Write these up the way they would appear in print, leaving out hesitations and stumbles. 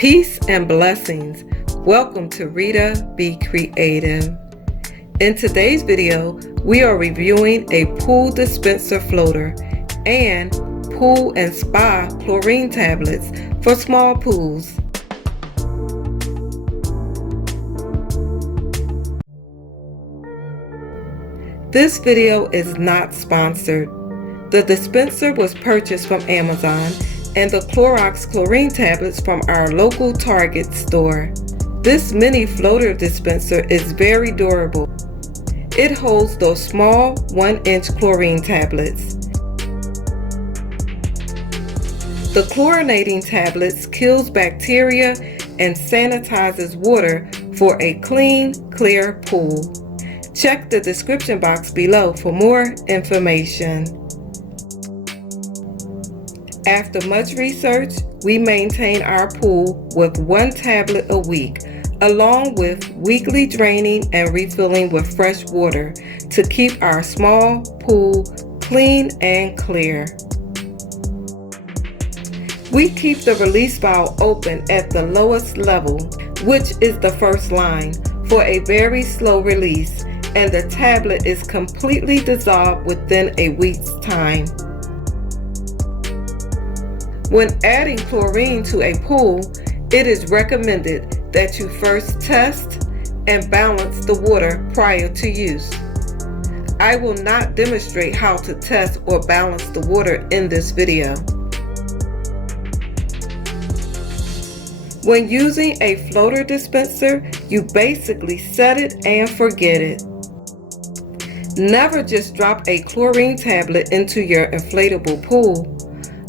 Peace and blessings. Welcome to Rita Be Creative. In today's video, we are reviewing a pool dispenser floater and pool and spa chlorine tablets for small pools. This video is not sponsored. The dispenser was purchased from Amazon and the Clorox chlorine tablets from our local Target store. This mini floater dispenser is very durable. It holds those small 1-inch chlorine tablets. The chlorinating tablets kills bacteria and sanitizes water for a clean, clear pool. Check the description box below for more information. After much research, we maintain our pool with 1 tablet a week, along with weekly draining and refilling with fresh water to keep our small pool clean and clear. We keep the release valve open at the lowest level, which is the first line, for a very slow release, and the tablet is completely dissolved within a week's time. When adding chlorine to a pool, it is recommended that you first test and balance the water prior to use. I will not demonstrate how to test or balance the water in this video. When using a floater dispenser, you basically set it and forget it. Never just drop a chlorine tablet into your inflatable pool.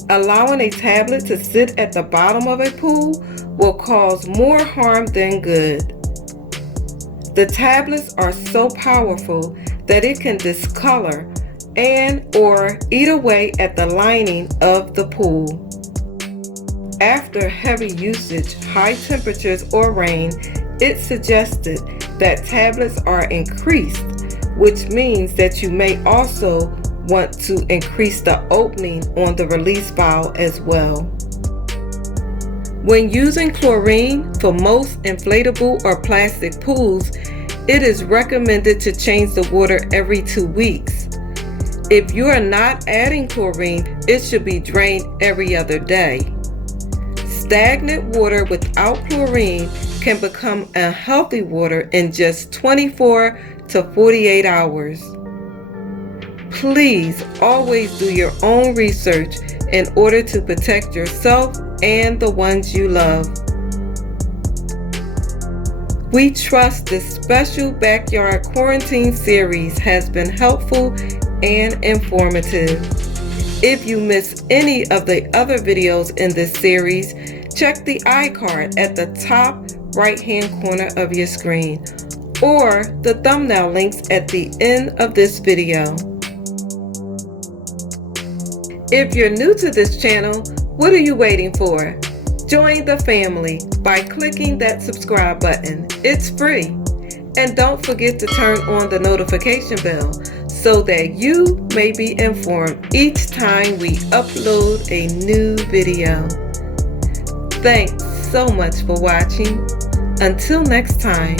Allowing a tablet to sit at the bottom of a pool will cause more harm than good. The tablets are so powerful that it can discolor and/or eat away at the lining of the pool. After heavy usage, high temperatures, or rain, it's suggested that tablets are increased, which means that you may also want to increase the opening on the release valve as well. When using chlorine for most inflatable or plastic pools, it is recommended to change the water every 2 weeks. If you are not adding chlorine, it should be drained every other day. Stagnant water without chlorine can become unhealthy water in just 24 to 48 hours. Please always do your own research in order to protect yourself and the ones you love. We trust this special backyard quarantine series has been helpful and informative. If you missed any of the other videos in this series, check the iCard at the top right-hand corner of your screen or the thumbnail links at the end of this video. If you're new to this channel, what are you waiting for? Join the family by clicking that subscribe button. It's free. And don't forget to turn on the notification bell so that you may be informed each time we upload a new video. Thanks so much for watching. Until next time.